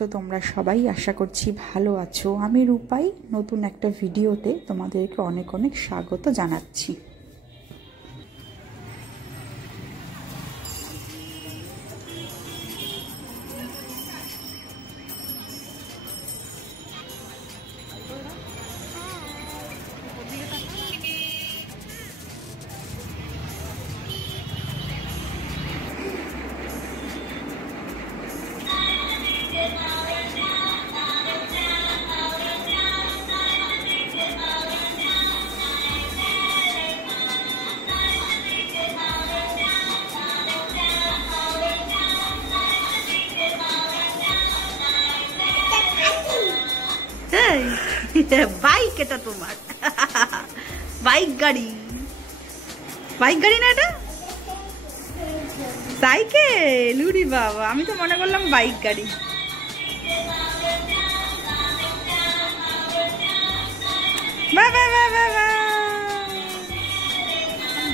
আছো তোমরা সবাই? আশা করছি ভালো আছো। আমি রূপাই নতুন একটা ভিডিওতে তোমাদেরকে অনেক অনেক স্বাগত জানাচ্ছি। বাইক, এটা তোমার বাইক গাড়ি না? এটা সাইকেল? উরি বাবা, আমি তো মনে করলাম বাইক গাড়ি।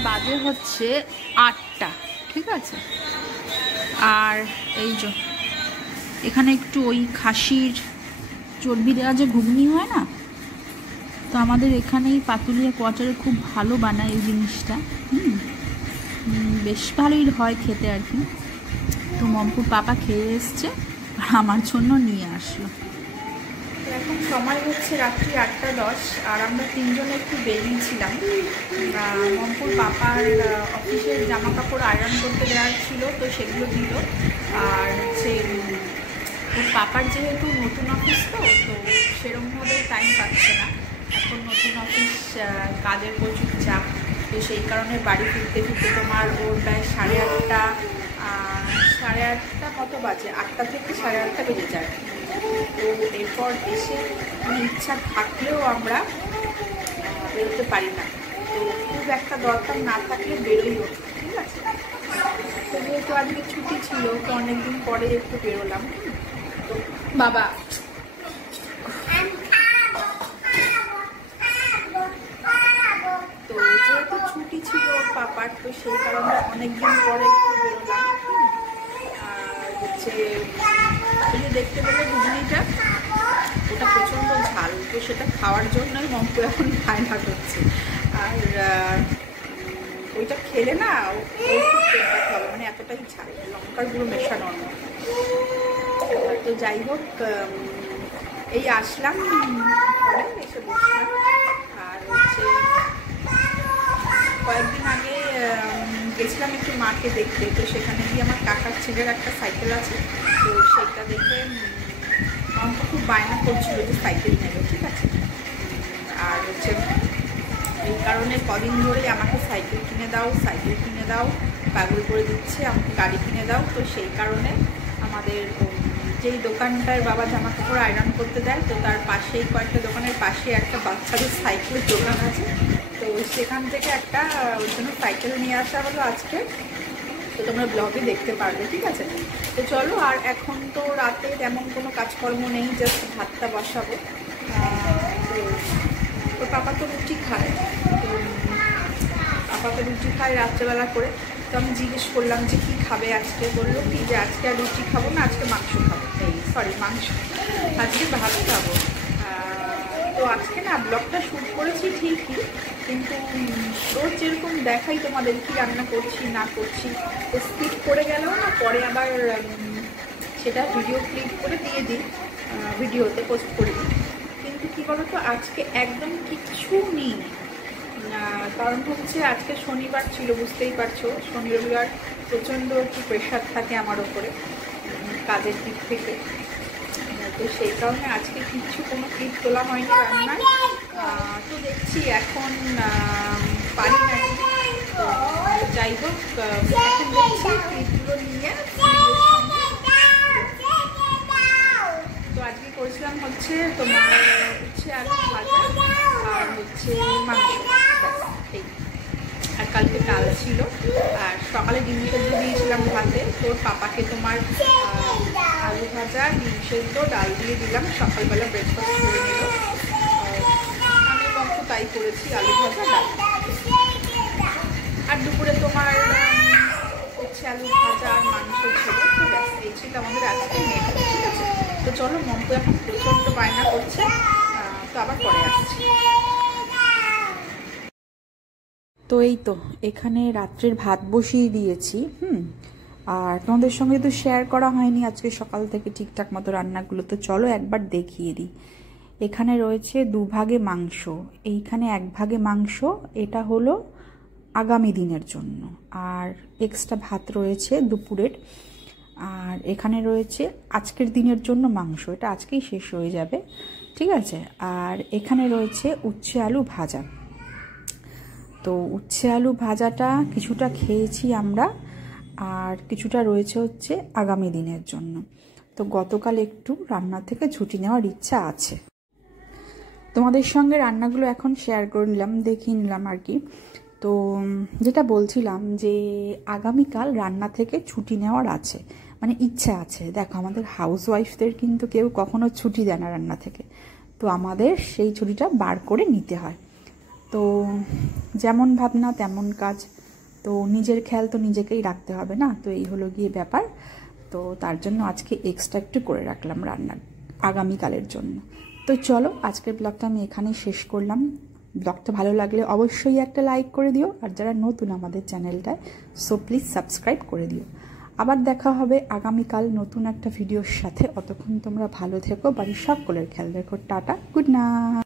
বাজে হচ্ছে 8টা, ঠিক আছে। আর এই যে এখানে একটু ওই খাসির চর্বি দেওয়া যে ঘুগনি হয় না, তো আমাদের এখানেই পাতুলিয়া কোয়ার্টারে খুব ভালো বানায় এই জিনিসটা। বেশ ভালোই হয় খেতে আর কি। তো মমপুর পাপা খেয়ে এসছে আর আমার জন্য নিয়ে আসলো। এখন সময় হচ্ছে রাত্রি 8:10 আর আমরা তিনজনে একটু বেরিয়েছিলাম। মমপুর পাপার অফিসের জামা কাপড় আয়রন করতে দেওয়ার ছিল, তো সেগুলো দিল। আর হচ্ছে ওর পাপার যেহেতু নতুন অফিস, তো সেরকমভাবে টাইম পাচ্ছে না এখন। নতুন অফিস, কাজের প্রচুর চাপ, তো সেই কারণে বাড়ি ফিরতে ফিরতে তোমার ওর প্রায় 8:30 মতো বাজে। 8টা থেকে 8:30 বেজে যায়। তো এরপর এসে ইচ্ছা থাকলেও আমরা বেরোতে পারি না। তো খুব একটা দরকার না থাকলে বেরোই, ঠিক আছে। তো যেহেতু আজকে ছুটি ছিল, তো অনেকদিন পরে একটু বেরোলাম। বাবা তো যেহেতু ছুটি ছিল পাপার, তো সেই কারণে অনেকদিন পরে একটু বেরোলাম। আর হচ্ছে এই যে দেখতে পেলে ঘুগনিটা, ওটা প্রচণ্ড ঝাল, তো সেটা খাওয়ার জন্যই মম্পু এখন ফায়না করছে। আর ওইটা খেলে না ও খুব পেটটা খাবে, মানে এতটাই ঝাল, লঙ্কার গুঁড়ো মেশানো। তো যাই হোক, এই আসলাম, এসে বসলাম। আর হচ্ছে কয়েকদিন আগে গেছিলাম একটু মাকে দেখতে, তো সেখানে গিয়ে আমার কাকার ছেলের একটা সাইকেল আছে, তো সেটা দেখে আমাকে খুব বায়না করছিল যে সাইকেল নেবে, ঠিক আছে। আর হচ্ছে এই কারণে কদিন ধরেই আমাকে সাইকেল কিনে দাও পাগল করে দিচ্ছে, আমাকে গাড়ি কিনে দাও। তো সেই কারণে আমাদের যেই দোকানটার বাবা জামা কাপড় আয়রন করতে দেয়, তো তার পাশেই, কয়েকটা দোকানের পাশে একটা বাচ্চাদের সাইকেলের দোকান আছে, তো সেখান থেকে একটা ওই জন্য সাইকেল নিয়ে আসা হলো আজকে। তো তোমরা ব্লগে দেখতে পারবে, ঠিক আছে। তো চলো, আর এখন তো রাতে তেমন কোনো কাজকর্ম নেই, জাস্ট ভাতটা বসাবো। তো পাপা তো রুটি খায়, রাত্রেবেলা করে। তো আমি জিজ্ঞেস করলাম যে কী খাবে আজকে, বললো কি যে আজকে আর রুটি খাবো না, আজকে মাংস খাবো। আজকে ভাত খাবো। তো আজকে না ব্লগটা শ্যুট করেছি ঠিকই, কিন্তু রোজ যেরকম দেখাই তোমাদের কি রান্না করছি না করছি, তো স্কিপ করে গেলেও না পরে আবার সেটা ভিডিও ক্লিপ করে দিয়ে দিই, ভিডিওতে পোস্ট করে দিই। কিন্তু কী বলো তো, আজকে একদম কিচ্ছু নেই। কারণ হচ্ছে আজকে শনিবার ছিল, বুঝতেই পারছো, শনি রবিবার প্রচণ্ড একটু প্রেশার থাকে আমার ওপরে কাজের দিক থেকে। তো সেই কারণে আজকে কিচ্ছু কোনো ক্লিপ তোলা হয়নি রান্নার। তো দেখছি এখন পারি না, যাই হোক এখন দেখছি ক্লিপগুলো নিয়ে। তো আজকে করেছিলাম হচ্ছে তোমার হচ্ছে আলু ভাজা আর হচ্ছে মাংস, আর কালকে ডাল ছিল। আর সকালে ডিম সেদ্ধ দিয়েছিলাম ভাতে, তোর পাপাকে তোমার আলু ভাজা, ডিম সেদ্ধ, ডাল দিয়ে দিলাম, সকালবেলা ব্রেকফাস্ট করে নিল। আমি কত তাই করেছি, আলু ভাজা, ডাল। আর দুপুরে তোমার হচ্ছে আলু ভাজা আর মাংস ছিল। তো ব্যাস এই ছিল আমাদের আজকে মেনু, ঠিক আছে। তো চলো, মম্পু এখন প্রচণ্ড বায়না করছে, তো আবার পরে আসছি। তো এই তো এখানে রাত্রের ভাত বসিয়ে দিয়েছি। আর তোমাদের সঙ্গে তো শেয়ার করা হয়নি আজকে সকাল থেকে ঠিকঠাক মতো রান্নাগুলো, তো চলো একবার দেখিয়ে দিই। এখানে রয়েছে 2 ভাগে মাংস, এইখানে 1 ভাগে মাংস, এটা হলো আগামী দিনের জন্য। আর এক্সট্রা ভাত রয়েছে দুপুরের। আর এখানে রয়েছে আজকের দিনের জন্য মাংস, এটা আজকেই শেষ হয়ে যাবে, ঠিক আছে। আর এখানে রয়েছে উচ্ছে আলু ভাজা। তো উচ্ছে আলু ভাজাটা কিছুটা খেয়েছি আমরা, আর কিছুটা রয়েছে হচ্ছে আগামী দিনের জন্য। তো গতকাল একটু রান্না থেকে ছুটি নেওয়ার ইচ্ছা আছে। তোমাদের সঙ্গে রান্নাগুলো এখন শেয়ার করে নিলাম, দেখিয়ে নিলাম আর কি। তো যেটা বলছিলাম যে আগামীকাল রান্না থেকে ছুটি নেওয়ার আছে, মানে ইচ্ছা আছে। দেখো, আমাদের হাউসওয়াইফদের কিন্তু কেউ কখনো ছুটি দেয় না রান্না থেকে, তো আমাদের সেই ছুটিটা বার করে নিতে হয়। তো যেমন ভাবনা তেমন কাজ, তো নিজের খেয়াল তো নিজেকেই রাখতে হবে না, তো এই হলো গিয়ে ব্যাপার। তো তার জন্য আজকে এক্সট্রা একটু করে রাখলাম রান্না আগামীকালের জন্য। তো চলো, আজকের ব্লগটা আমি এখানেই শেষ করলাম। ব্লগটা ভালো লাগলে অবশ্যই একটা লাইক করে দিও, আর যারা নতুন আমাদের চ্যানেলটায়, সো প্লিজ সাবস্ক্রাইব করে দিও। আবার দেখা হবে আগামীকাল নতুন একটা ভিডিওর সাথে। অতক্ষণ তোমরা ভালো থেকো, বাড়ির সকলের খেয়াল রেখো। Tata, good night.